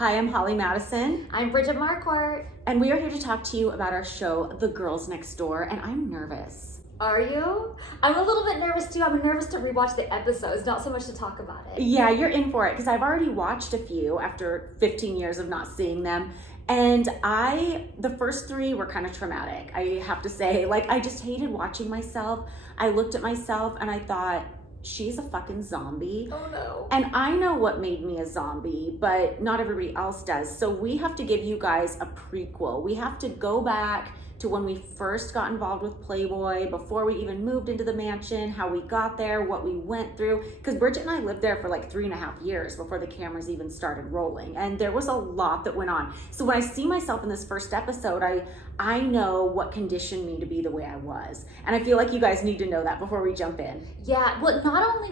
Hi, I'm Holly Madison. I'm Bridget Marquardt. And we are here to talk to you about our show, The Girls Next Door, and I'm nervous. Are you? I'm a little bit nervous too. I'm nervous to rewatch the episodes, not so much to talk about it. Yeah, you're in for it, because I've already watched a few after 15 years of not seeing them. And the first three were kind of traumatic, I have to say. Like, I just hated watching myself. I looked at myself and I thought, she's a fucking zombie. Oh no. And I know what made me a zombie, but not everybody else does. So we have to give you guys a prequel. We have to go back to when we first got involved with Playboy, before we even moved into the mansion, how we got there, what we went through. Because Bridget and I lived there for like 3.5 years before the cameras even started rolling. And there was a lot that went on. So when I see myself in this first episode, I know what conditioned me to be the way I was. And I feel like you guys need to know that before we jump in. Yeah, well, not only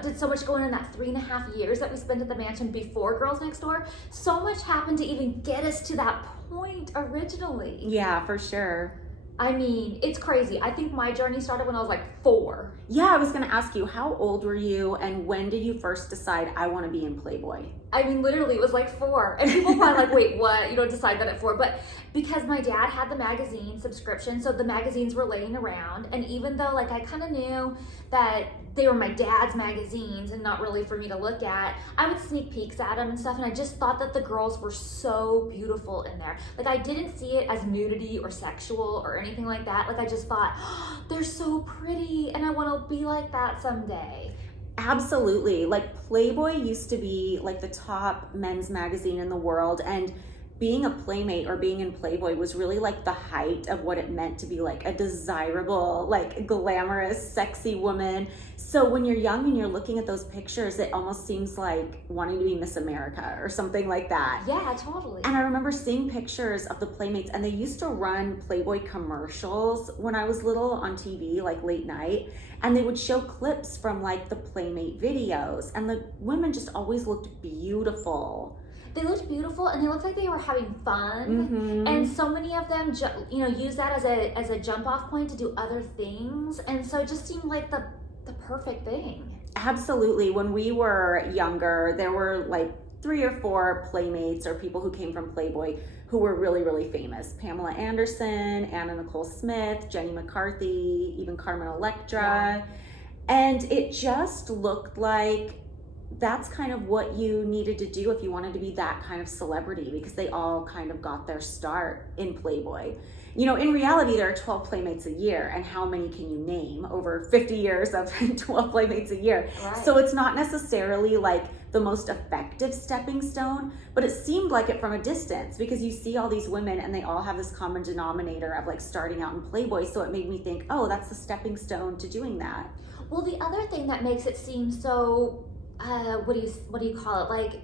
did so much go on in that 3.5 years that we spent at the mansion before Girls Next Door, so much happened to even get us to that point originally. Yeah, for sure. I mean, it's crazy. I think my journey started when I was like 4. Yeah, I was gonna ask you, how old were you and when did you first decide I wanna be in Playboy? I mean, literally, it was like 4. And people probably like, wait, what? You don't decide that at 4. But because my dad had the magazine subscription, so the magazines were laying around. And even though like I kind of knew that they were my dad's magazines and not really for me to look at, I would sneak peeks at them and stuff. And I just thought that the girls were so beautiful in there. Like, I didn't see it as nudity or sexual or anything like that. Like, I just thought, oh, they're so pretty and I want to be like that someday. Absolutely. Like, Playboy used to be like the top men's magazine in the world, and being a playmate or being in Playboy was really like the height of what it meant to be like a desirable, like glamorous, sexy woman. So when you're young and you're looking at those pictures, it almost seems like wanting to be Miss America or something like that. Yeah, totally. And I remember seeing pictures of the Playmates, and they used to run Playboy commercials when I was little on TV, like late night. And they would show clips from like the Playmate videos, and the women just always looked beautiful. They looked beautiful and they looked like they were having fun. Mm-hmm. And so many of them, use that as a jump off point to do other things. And so it just seemed like the perfect thing. Absolutely. When we were younger, there were like 3 or 4 Playmates or people who came from Playboy who were really, really famous. Pamela Anderson, Anna Nicole Smith, Jenny McCarthy, even Carmen Electra. Yeah. And it just looked like that's kind of what you needed to do if you wanted to be that kind of celebrity, because they all kind of got their start in Playboy. You know, in reality, there are 12 Playmates a year, and how many can you name over 50 years of 12 Playmates a year? Right. So it's not necessarily like the most effective stepping stone, but it seemed like it from a distance, because you see all these women and they all have this common denominator of like starting out in Playboy. So it made me think, oh, that's the stepping stone to doing that. Well, the other thing that makes it seem so what do you call it, like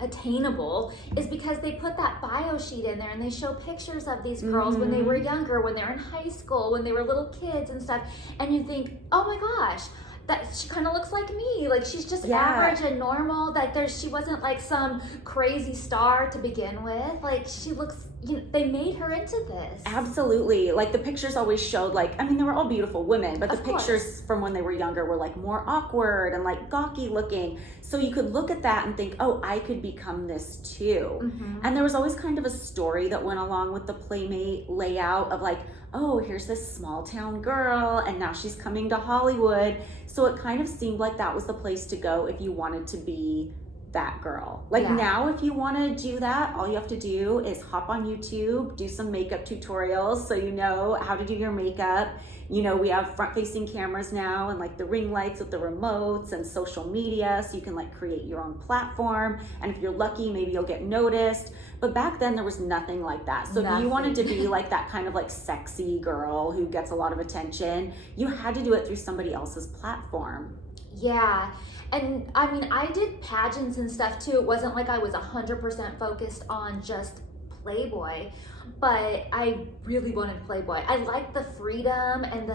attainable, is because they put that bio sheet in there and they show pictures of these girls when they were younger, when they were in high school, when they were little kids and stuff, and you think, oh my gosh, that she kind of looks like me. Like, she's just average and normal. That she wasn't like some crazy star to begin with. Like, she looks, they made her into this. Absolutely. Like, the pictures always showed, like, I mean, they were all beautiful women, but the Of course. pictures from when they were younger were like more awkward and like gawky looking. So you could look at that and think, oh, I could become this too. Mm-hmm. And there was always kind of a story that went along with the Playmate layout of like, oh, here's this small town girl and now she's coming to Hollywood. So it kind of seemed like that was the place to go if you wanted to be that girl. Like, now, if you want to do that, all you have to do is hop on YouTube, do some makeup tutorials so you know how to do your makeup. You know, we have front-facing cameras now and like the ring lights with the remotes and social media, so you can like create your own platform. And if you're lucky, maybe you'll get noticed. But back then there was nothing like that. So if you wanted to be like that kind of like sexy girl who gets a lot of attention, you had to do it through somebody else's platform. Yeah. And I mean, I did pageants and stuff too. It wasn't like I was 100% focused on just Playboy, but I really wanted Playboy. I liked the freedom and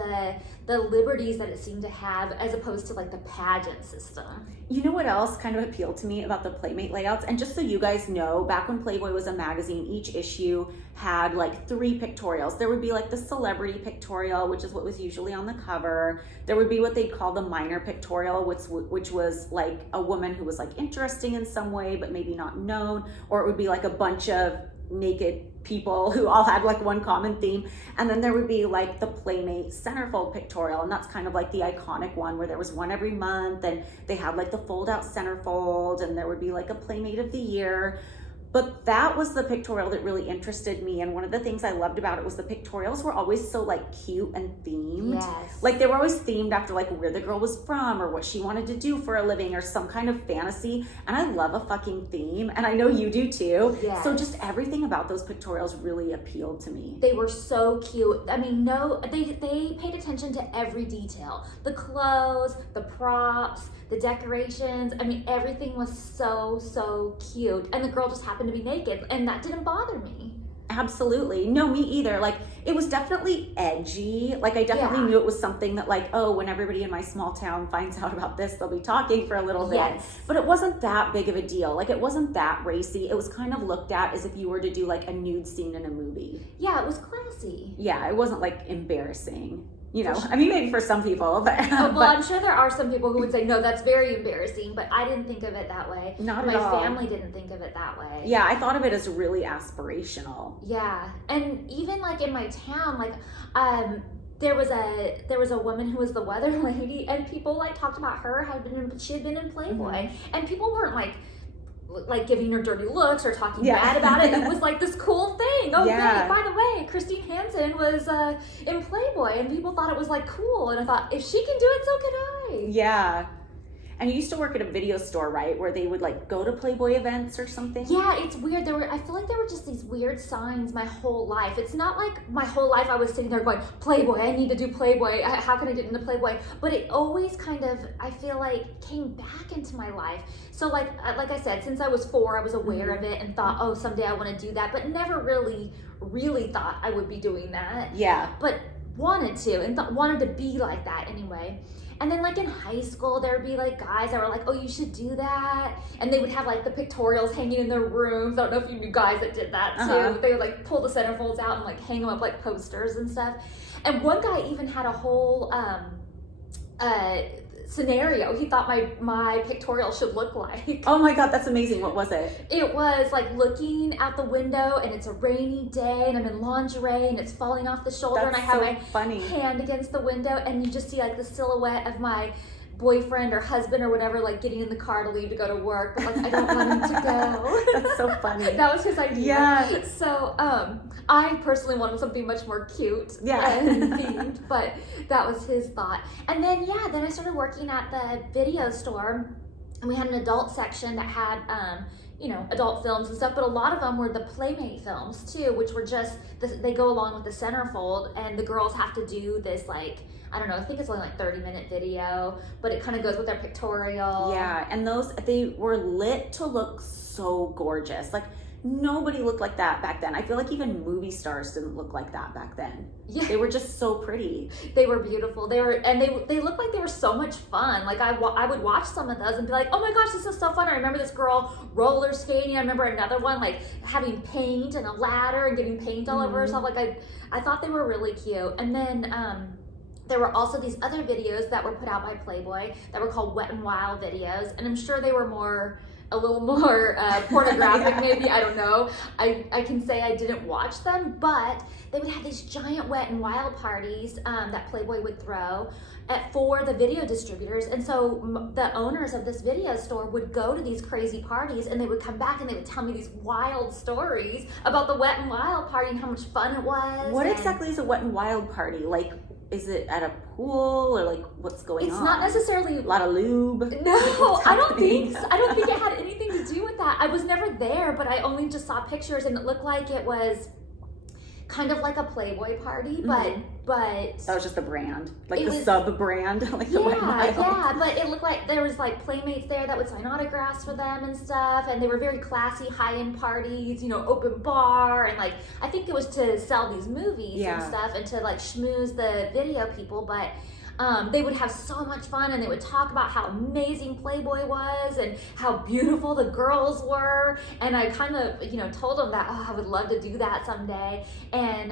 the liberties that it seemed to have, as opposed to like the pageant system. You know what else kind of appealed to me about the Playmate layouts? And just so you guys know, back when Playboy was a magazine, each issue had like 3 pictorials. There would be like the celebrity pictorial, which is what was usually on the cover. There would be what they'd call the minor pictorial, which was like a woman who was like interesting in some way, but maybe not known. Or it would be like a bunch of naked people who all had like one common theme. And then there would be like the Playmate centerfold pictorial, and that's kind of like the iconic one where there was one every month, and they had like the fold out centerfold, and there would be like a Playmate of the year. But that was the pictorial that really interested me, and one of the things I loved about it was the pictorials were always so like cute and themed. Yes. Like they were always themed after like where the girl was from or what she wanted to do for a living or some kind of fantasy. And I love a fucking theme, and I know you do too. Yes. So just everything about those pictorials really appealed to me. They were so cute. I mean, they paid attention to every detail. The clothes, the props, the decorations. I mean, everything was so cute. And the girl just happened to be naked, and that didn't bother me. Absolutely. No, me either. Like it was definitely edgy. Like I definitely knew it was something that like, oh, when everybody in my small town finds out about this, they'll be talking for a little bit. Yes. But it wasn't that big of a deal. Like it wasn't that racy. It was kind of looked at as if you were to do like a nude scene in a movie. Yeah, it was classy. Yeah, it wasn't like embarrassing. You know, I mean, maybe for some people, but well, I'm sure there are some people who would say, no, that's very embarrassing, but I didn't think of it that way. Not My at all. family didn't think of it that way. Yeah, I thought of it as really aspirational. Yeah, and even like in my town, like there was a woman who was the weather lady, and people like talked about her, she had been in Playboy, and people weren't like giving her dirty looks or talking bad about it. It was like this cool thing. Oh, yeah. By the way, Christine Hansen was in Playboy, and people thought it was like cool. And I thought, if she can do it, so can I. Yeah. And you used to work at a video store, right? Where they would like go to Playboy events or something? Yeah, it's weird. I feel like there were just these weird signs my whole life. It's not like my whole life I was sitting there going, Playboy, I need to do Playboy. How can I get into Playboy? But it always kind of, I feel like, came back into my life. So like I said, since I was 4, I was aware of it and thought, oh, someday I want to do that, but never really thought I would be doing that. Yeah. But wanted to, and wanted to be like that anyway. And then like in high school, there would be like guys that were like, oh, you should do that. And they would have like the pictorials hanging in their rooms. I don't know if you knew guys that did that too. They would like pull the centerfolds out and like hang them up like posters and stuff. And one guy even had a whole scenario he thought my pictorial should look like. Oh my God, that's amazing. What was it? It was like looking out the window, and it's a rainy day, and I'm in lingerie, and it's falling off the shoulder, That's and I have so my funny. hand against the window, and you just see like the silhouette of my boyfriend or husband or whatever, like getting in the car to leave to go to work, but like I don't want him to go. That's so funny. That was his idea. Yeah. So I personally wanted something much more cute and themed, but that was his thought. And then then I started working at the video store, and we had an adult section that had adult films and stuff, but a lot of them were the Playmate films too, which were just they go along with the centerfold, and the girls have to do this like, I don't know, I think it's only like 30-minute video, but it kind of goes with their pictorial. Yeah, and they were lit to look so gorgeous. Like nobody looked like that back then. I feel like even movie stars didn't look like that back then. Yeah. They were just so pretty. They were beautiful. They looked like they were so much fun. Like I would watch some of those and be like, oh my gosh, this is so fun. I remember this girl roller skating. I remember another one like having paint and a ladder and getting paint all over herself. Like I thought they were really cute. And then there were also these other videos that were put out by Playboy that were called Wet and Wild videos, and I'm sure they were a little more pornographic, maybe, I don't know. I can say I didn't watch them, but they would have these giant Wet and Wild parties that Playboy would throw for the video distributors, and so the owners of this video store would go to these crazy parties, and they would come back and they would tell me these wild stories about the Wet and Wild party and how much fun it was. What exactly is a Wet and Wild party? Like, is it at a pool, or like what's going on? It's not necessarily a lot of lube. No, I don't think it had anything to do with that. I was never there, but I only just saw pictures, and it looked like it was kind of like a Playboy party, but that was just the brand, like it the was, sub brand, like the Wet Miles. Yeah, but it looked like there was like playmates there that would sign autographs for them and stuff, and they were very classy, high-end parties, you know, open bar, and like I think it was to sell these movies and stuff, and to like schmooze the video people, but they would have so much fun, and they would talk about how amazing Playboy was and how beautiful the girls were. And I kind of, you know, told them that, oh, I would love to do that someday. And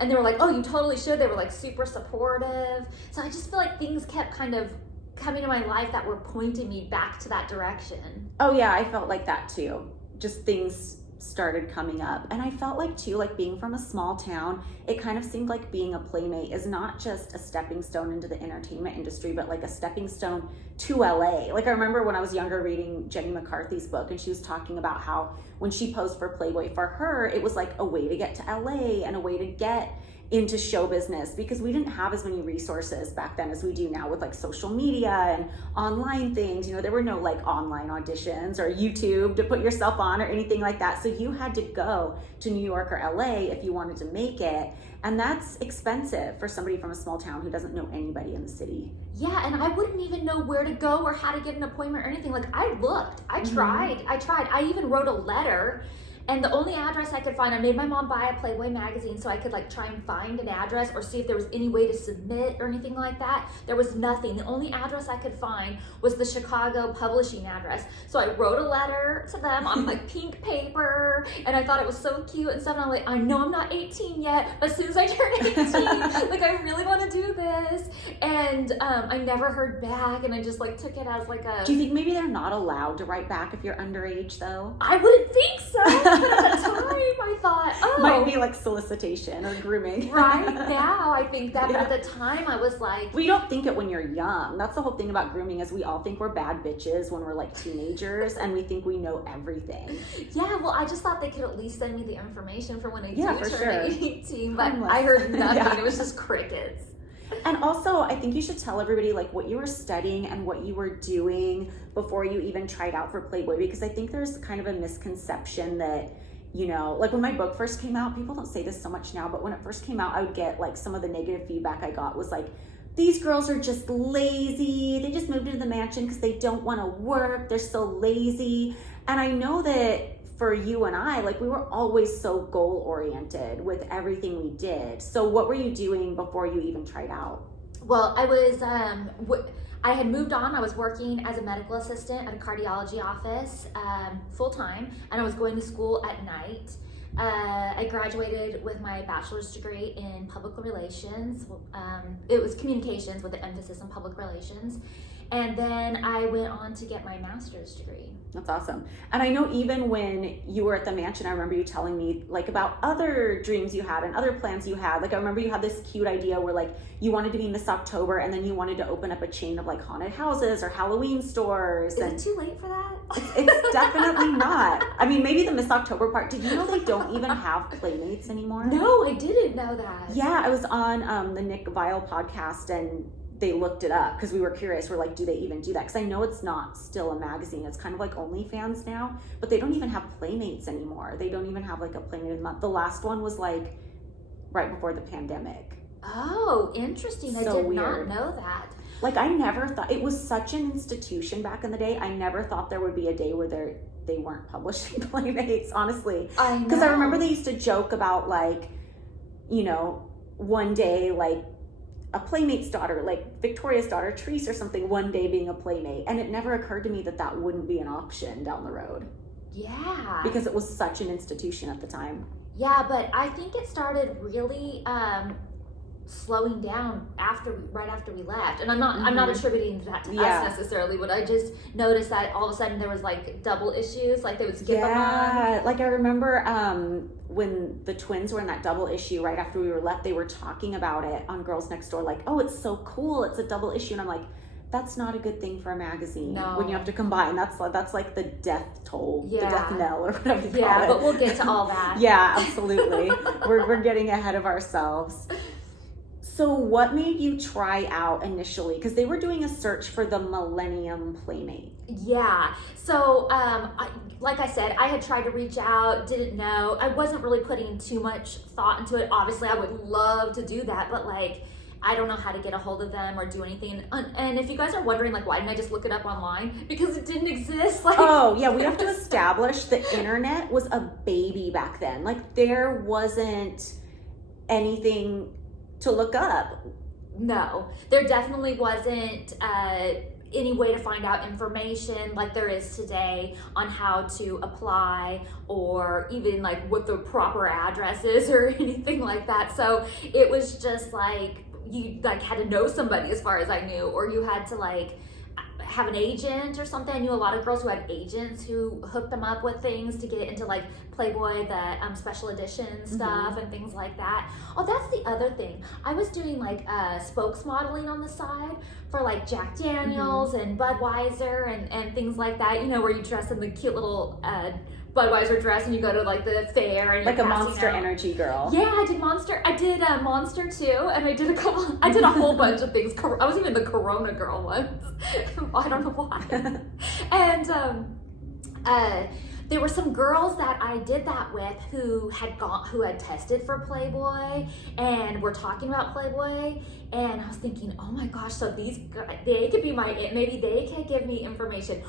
they were like, oh, you totally should. They were like super supportive. So I just feel like things kept kind of coming to my life that were pointing me back to that direction. Oh yeah, I felt like that too. Just things started coming up, and I felt like too, like being from a small town, it kind of seemed like being a playmate is not just a stepping stone into the entertainment industry, but like a stepping stone to LA. Like I remember when I was younger reading Jenny McCarthy's book, and she was talking about how when she posed for Playboy, for her it was like a way to get to LA and a way to get into show business, because we didn't have as many resources back then as we do now with like social media and online things. You know, there were no like online auditions or YouTube to put yourself on or anything like that. So you had to go to New York or LA if you wanted to make it. And that's expensive for somebody from a small town who doesn't know anybody in the city. Yeah, and I wouldn't even know where to go or how to get an appointment or anything. Like I looked, I tried. I even wrote a letter. And the only address I could find, I made my mom buy a Playboy magazine so I could like try and find an address or see if there was any way to submit or anything like that. There was nothing. The only address I could find was the Chicago publishing address. So I wrote a letter to them on like pink paper, and I thought it was so cute and stuff. And I'm like, I know I'm not 18 yet, but as soon as I turn 18, like I really want to do this. And I never heard back, and I just like took it as like a... Do you think maybe they're not allowed to write back if you're underage though? I wouldn't think so. But at the time, I thought, oh. Might be like solicitation or grooming. Right now, I think that, but at the time, I was like... We don't think it when you're young. That's the whole thing about grooming, is we all think we're bad bitches when we're like teenagers, and we think we know everything. Yeah, well, I just thought they could at least send me the information for when I do turn 18, but Harmless. I heard nothing. Yeah. It was just crickets. And also, I think you should tell everybody like what you were studying and what you were doing before you even tried out for Playboy, because I think there's kind of a misconception that, you know, like when my book first came out, people don't say this so much now, but when it first came out, I would get like some of the negative feedback I got was like, these girls are just lazy. They just moved into the mansion because they don't want to work. They're so lazy. And I know that for you and I, like we were always so goal oriented with everything we did. So what were you doing before you even tried out? Well, I was, I had moved on. I was working as a medical assistant at a cardiology office full time, and I was going to school at night. I graduated with my bachelor's degree in public relations. It was communications with an emphasis on public relations. And then I went on to get my master's degree. That's awesome. And I know even when you were at the mansion, I remember you telling me like about other dreams you had and other plans you had. Like I remember you had this cute idea where like you wanted to be Miss October, and then you wanted to open up a chain of like haunted houses or Halloween stores. Is it too late for that? It's definitely not. I mean, maybe the Miss October part. Did you know they don't even have playmates anymore? No, I didn't know that. Yeah, I was on the Nick Vile podcast, and they looked it up because we were curious. We're like, do they even do that? Because I know it's not still a magazine. It's kind of like OnlyFans now, but they don't even have playmates anymore. They don't even have like a playmate of the month. The last one was like right before the pandemic. Oh, interesting. So I did weird. not know that. Like I never thought, it was such an institution back in the day. I never thought there would be a day where they weren't publishing playmates, honestly. I know. Because I remember they used to joke about like, you know, one day like a playmate's daughter, like Victoria's daughter, Therese or something, one day being a playmate. And it never occurred to me that that wouldn't be an option down the road. Yeah. Because it was such an institution at the time. Yeah, but I think it started really slowing down right after we left. And I'm not attributing that to us necessarily, but I just noticed that all of a sudden there was like double issues, like they would skip a month. Yeah, like I remember when the twins were in that double issue right after we were left, they were talking about it on Girls Next Door, like, oh, it's so cool, it's a double issue. And I'm like, that's not a good thing for a magazine. No. When you have to combine, that's like the death toll, the death knell, or whatever you call it. Yeah, but we'll get to all that. Yeah, absolutely. we're getting ahead of ourselves. So what made you try out initially? Because they were doing a search for the Millennium Playmate. Yeah. So, like I said, I had tried to reach out, didn't know. I wasn't really putting too much thought into it. Obviously, I would love to do that, but like, I don't know how to get a hold of them or do anything. And if you guys are wondering, like, why didn't I just look it up online? Because it didn't exist. Like, oh, yeah, we have to establish the internet was a baby back then. Like, there wasn't anything to look up. No, there definitely wasn't any way to find out information like there is today on how to apply or even like what the proper address is or anything like that. So it was just like you like had to know somebody as far as I knew, or you had to like have an agent or something. I knew a lot of girls who had agents who hooked them up with things to get into like Playboy, the special edition stuff and things like that. Oh, that's the other thing. I was doing like spokes modeling on the side for like Jack Daniels and Budweiser and things like that, you know, where you dress in the cute little Budweiser dress and you go to like the fair and like a Monster Energy girl. Yeah, I did Monster. I did Monster too, and I did a whole bunch of things. I was even the Corona girl once. I don't know why. And there were some girls that I did that with who had tested for Playboy and were talking about Playboy, and I was thinking, oh my gosh, so these guys, they could be maybe they could give me information.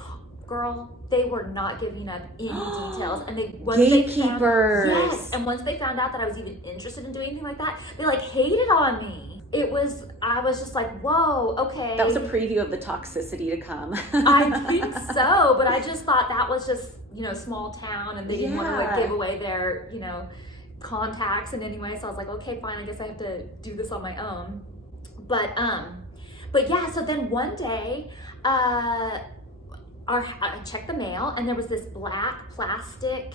Girl, they were not giving up any details, and gatekeepers. Once they found out that I was even interested in doing anything like that, they like hated on me. I was just like, whoa, okay. That was a preview of the toxicity to come. I think so, but I just thought that was just, you know, small town, and they didn't want to like give away their, you know, contacts in any way. So I was like, okay, fine, I guess I have to do this on my own. But yeah, so then one day, I checked the mail, and there was this black plastic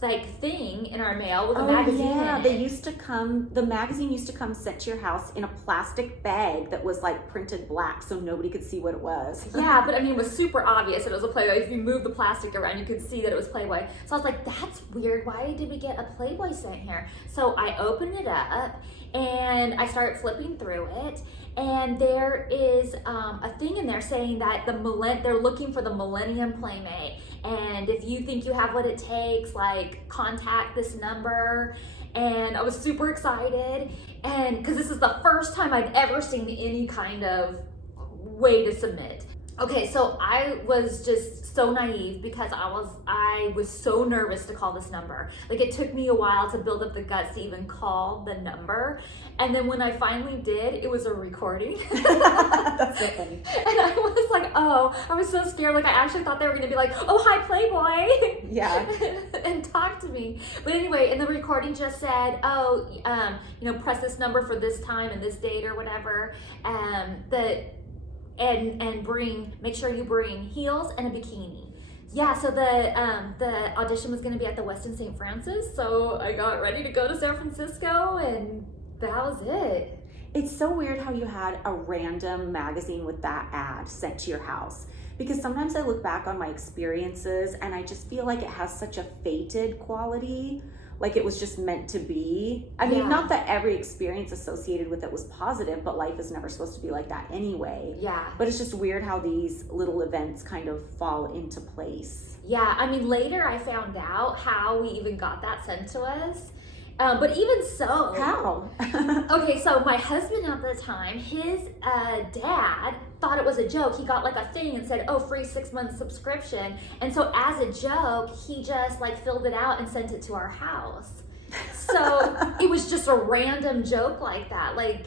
like thing in our mail with a magazine. Yeah, in they it. used to come. The magazine used to come sent to your house in a plastic bag that was like printed black, so nobody could see what it was. Yeah, but I mean, it was super obvious that it was a Playboy. If you moved the plastic around, you could see that it was Playboy. So I was like, that's weird. Why did we get a Playboy sent here? So I opened it up and I started flipping through it. And there is a thing in there saying that they're looking for the Millennium Playmate. And if you think you have what it takes, like contact this number. And I was super excited. And because this is the first time I'd ever seen any kind of way to submit. Okay, so I was just so naive because I was so nervous to call this number. Like, it took me a while to build up the guts to even call the number. And then when I finally did, it was a recording. That's so funny. And I was like, oh, I was so scared. Like, I actually thought they were going to be like, oh, hi, Playboy. Yeah. And talk to me. But anyway, and the recording just said, oh, you know, press this number for this time and this date or whatever. And make sure you bring heels and a bikini. Yeah, so the audition was going to be at the Westin St. Francis, so I got ready to go to San Francisco, and that was it. It's so weird how you had a random magazine with that ad sent to your house, because sometimes I look back on my experiences and I just feel like it has such a fated quality. Like it was just meant to be. I mean, not that every experience associated with it was positive, but life is never supposed to be like that anyway. Yeah. But it's just weird how these little events kind of fall into place. Yeah, I mean, later I found out how we even got that sent to us. But even so... How? Okay, so my husband at the time, his dad thought it was a joke. He got like a thing and said, oh, free 6-month subscription. And so as a joke, he just like filled it out and sent it to our house. So it was just a random joke like that. Like,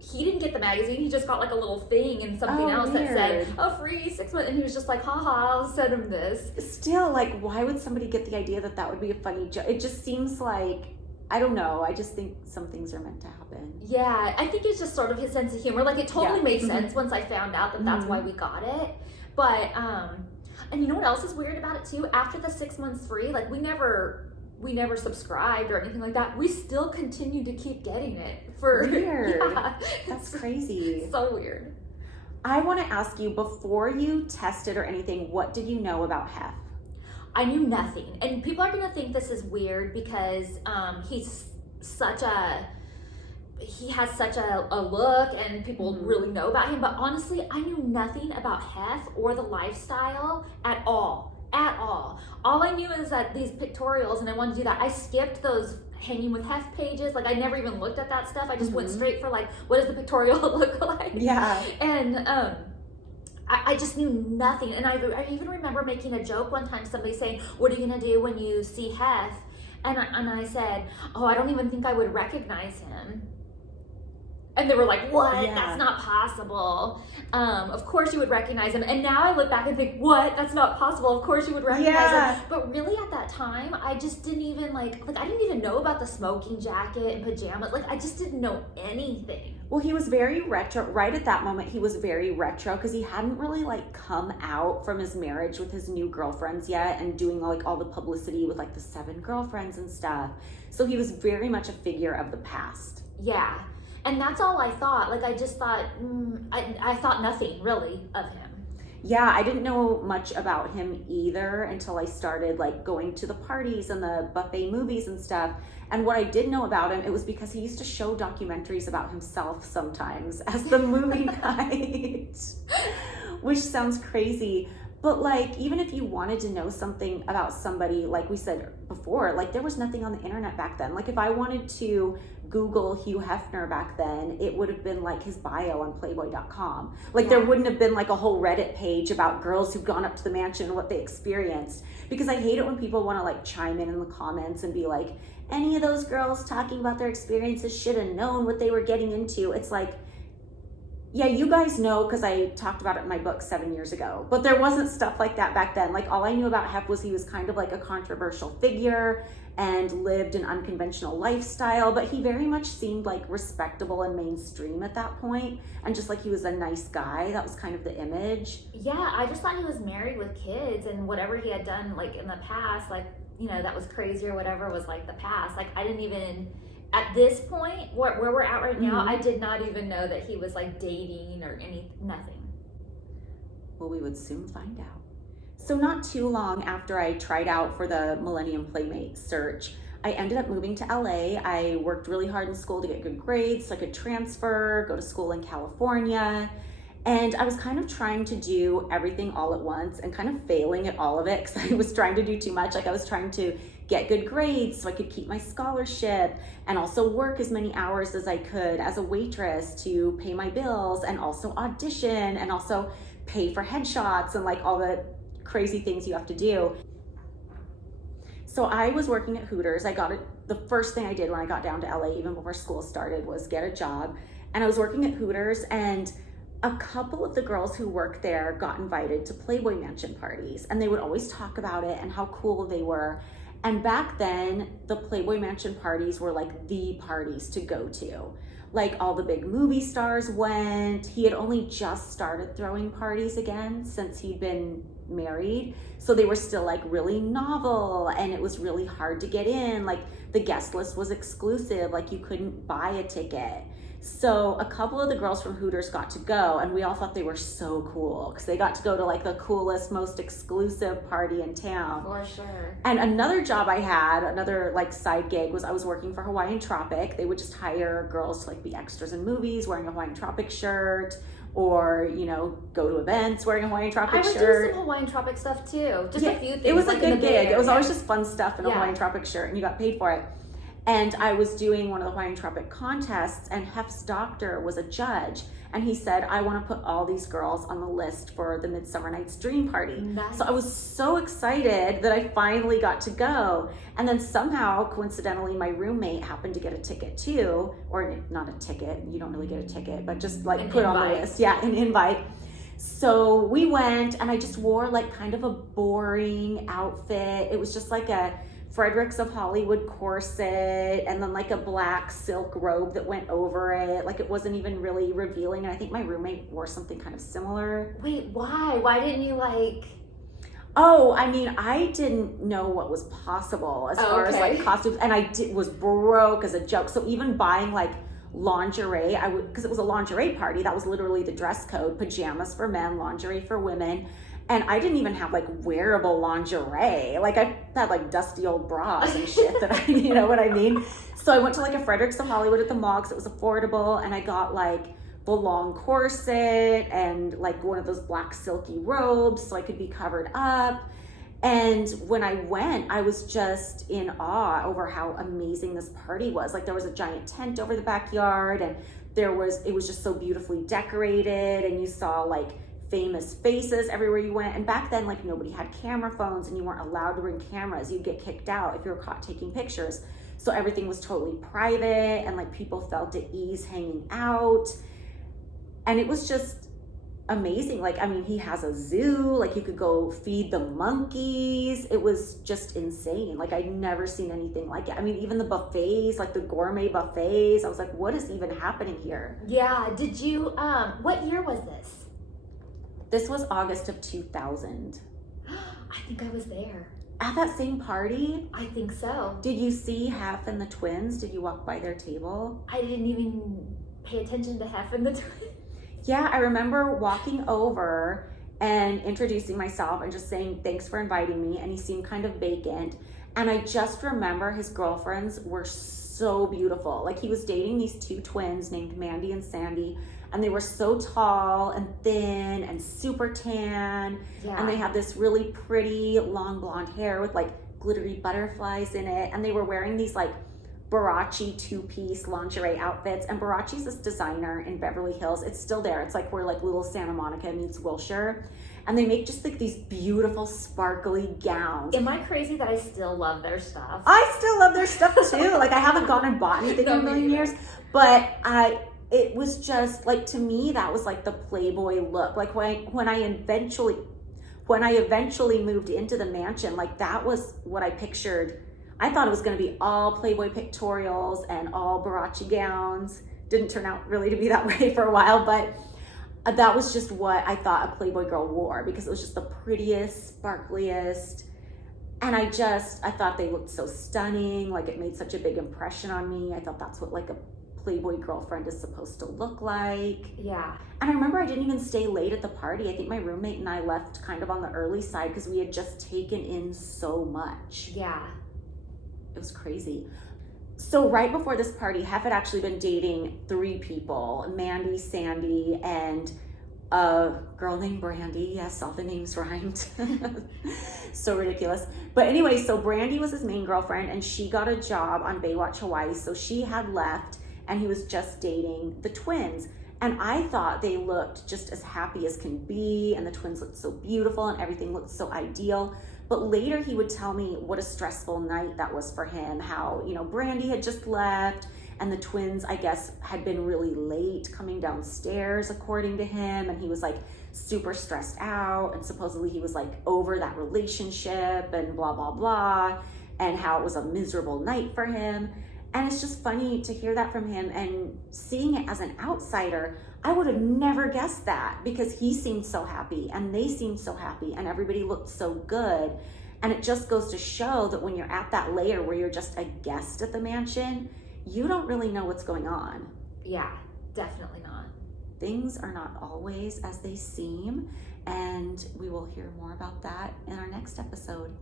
he didn't get the magazine. He just got like a little thing and something else weird. that said, oh, free 6 months. And he was just like, haha, I'll send him this. Still, like, why would somebody get the idea that that would be a funny joke? It just seems like, I don't know. I just think some things are meant to happen. Yeah, I think it's just sort of his sense of humor. Like, it totally made sense once I found out that that's why we got it. But, and you know what else is weird about it too? After the 6 months free, like, we never subscribed or anything like that. We still continue to keep getting it for weird. Yeah. That's crazy. So weird. I want to ask you, before you tested or anything, what did you know about Hef? I knew nothing. And people are going to think this is weird because he's such a he has such a look and people really know about him. But honestly, I knew nothing about Hef or the lifestyle at all. All I knew is that these pictorials, and I wanted to do that. I skipped those hanging with Hef pages. Like, I never even looked at that stuff. I just went straight for like, what does the pictorial look like? Yeah. And I just knew nothing. And I even remember making a joke one time, somebody saying, what are you gonna do when you see Hef? And I said, oh, I don't even think I would recognize him. And they were like, what? Yeah. That's not possible. Of course you would recognize him. And now I look back and think, what? That's not possible. Of course you would recognize him. But really at that time, I just didn't even like I didn't even know about the smoking jacket and pajamas. Like, I just didn't know anything. Well, he was very retro. Right at that moment, he was very retro because he hadn't really like come out from his marriage with his new girlfriends yet and doing like all the publicity with like the 7 girlfriends and stuff. So he was very much a figure of the past. Yeah. And that's all I thought. Like, I just thought, I thought nothing really of him. Yeah, I didn't know much about him either until I started like going to the parties and the buffet movies and stuff. And what I did know about him, it was because he used to show documentaries about himself sometimes as the movie night, which sounds crazy. But like, even if you wanted to know something about somebody, like we said before, like there was nothing on the internet back then. Like if I wanted to Google Hugh Hefner back then, it would have been like his bio on Playboy.com. Like there wouldn't have been like a whole Reddit page about girls who've gone up to the mansion and what they experienced. Because I hate it when people want to like chime in the comments and be like, any of those girls talking about their experiences should have known what they were getting into. It's like, yeah, you guys know because I talked about it in my book 7 years ago, but there wasn't stuff like that back then. Like all I knew about Hef was he was kind of like a controversial figure and lived an unconventional lifestyle, but he very much seemed like respectable and mainstream at that point, and just like he was a nice guy. That was kind of the image. Yeah, I just thought he was married with kids, and whatever he had done like in the past, like, you know, that was crazy or whatever was like the past. Like I didn't even, at this point, where we're at right now, I did not even know that he was like dating or nothing. Well, we would soon find out. So not too long after I tried out for the Millennium Playmate search, I ended up moving to LA. I worked really hard in school to get good grades so I could transfer, go to school in California. And I was kind of trying to do everything all at once and kind of failing at all of it because I was trying to do too much. Like I was trying to get good grades so I could keep my scholarship and also work as many hours as I could as a waitress to pay my bills and also audition and also pay for headshots and like all the crazy things you have to do. So I was working at Hooters. The first thing I did when I got down to LA, even before school started, was get a job. And I was working at Hooters, and a couple of the girls who worked there got invited to Playboy Mansion parties, and they would always talk about it and how cool they were. And back then, the Playboy Mansion parties were like the parties to go to. Like all the big movie stars went. He had only just started throwing parties again since he'd been married. So they were still like really novel, and it was really hard to get in. Like the guest list was exclusive, like you couldn't buy a ticket. So a couple of the girls from Hooters got to go, and we all thought they were so cool because they got to go to like the coolest, most exclusive party in town. For sure. And another job I had, another like side gig, was I was working for Hawaiian Tropic. They would just hire girls to like be extras in movies wearing a Hawaiian Tropic shirt, or, you know, go to events wearing a Hawaiian Tropic shirt. I would do some Hawaiian Tropic stuff too. Just a few things. It was like a good gig. It was always Yeah. just fun stuff in a Hawaiian Tropic shirt, and you got paid for it. And I was doing one of the Hawaiian Tropic contests, and Hef's doctor was a judge, and he said, I want to put all these girls on the list for the Midsummer Night's Dream party. Nice. So I was so excited that I finally got to go. And then somehow, coincidentally, my roommate happened to get a ticket too, or not a ticket, you don't really get a ticket, but just like An put on invite. the list. Yeah, an invite. So we went, and I just wore like kind of a boring outfit. It was just like a Fredericks of Hollywood corset, and then like a black silk robe that went over it. Like it wasn't even really revealing. And I think my roommate wore something kind of similar. Wait, why? Why didn't you like? Oh, I mean, I didn't know what was possible as far as like costumes, and was broke as a joke. So even buying like lingerie, because it was a lingerie party. That was literally the dress code: pajamas for men, lingerie for women. And I didn't even have like wearable lingerie. Like I had like dusty old bras and shit that I, you know what I mean? So I went to like a Fredericks of Hollywood at the mall because it was affordable, and I got like the long corset and like one of those black silky robes so I could be covered up. And when I went, I was just in awe over how amazing this party was. Like there was a giant tent over the backyard, and it was just so beautifully decorated, and you saw like famous faces everywhere you went. And back then, like nobody had camera phones and you weren't allowed to bring cameras. You'd get kicked out if you were caught taking pictures. So everything was totally private, and like people felt at ease hanging out. And it was just amazing. Like, I mean, he has a zoo, like you could go feed the monkeys. It was just insane. Like I'd never seen anything like it. I mean, even the buffets, like the gourmet buffets, I was like, what is even happening here? Yeah. Did you, what year was this? This was August of 2000. I think I was there. At that same party? I think so. Did you see Hef and the twins? Did you walk by their table? I didn't even pay attention to Hef and the twins. Yeah, I remember walking over and introducing myself and just saying, thanks for inviting me. And he seemed kind of vacant. And I just remember his girlfriends were so beautiful. Like he was dating these two twins named Mandy and Sandy. And they were so tall and thin and super tan. Yeah. And they had this really pretty long blonde hair with like glittery butterflies in it. And they were wearing these like Barachi two-piece lingerie outfits. And Barachi's this designer in Beverly Hills. It's still there. It's like where like little Santa Monica meets Wilshire. And they make just like these beautiful sparkly gowns. Am I crazy that I still love their stuff? I still love their stuff too. Like I haven't gone and bought anything in a million years, but it was just like, to me, that was like the Playboy look. Like when I eventually moved into the mansion, like that was what I pictured. I thought it was going to be all Playboy pictorials and all Barachi gowns. Didn't turn out really to be that way for a while, but that was just what I thought a Playboy girl wore, because it was just the prettiest, sparkliest. And I thought they looked so stunning. Like it made such a big impression on me. I thought that's what like a Playboy girlfriend is supposed to look like. Yeah. And I remember I didn't even stay late at the party. I think my roommate and I left kind of on the early side because we had just taken in so much. Yeah. It was crazy. So right before this party, Hef had actually been dating 3 people, Mandy, Sandy, and a girl named Brandy. Yes, all the names rhymed. So ridiculous. But anyway, so Brandy was his main girlfriend, and she got a job on Baywatch Hawaii. So she had left, and he was just dating the twins. And I thought they looked just as happy as can be, and the twins looked so beautiful, and everything looked so ideal. But later he would tell me what a stressful night that was for him, how, you know, Brandy had just left, and the twins, I guess, had been really late coming downstairs, according to him, and he was like super stressed out, and supposedly he was like over that relationship and blah, blah, blah, and how it was a miserable night for him. And it's just funny to hear that from him, and seeing it as an outsider, I would have never guessed that, because he seemed so happy and they seemed so happy and everybody looked so good. And it just goes to show that when you're at that layer where you're just a guest at the mansion, you don't really know what's going on. Yeah, definitely not. Things are not always as they seem, and we will hear more about that in our next episode.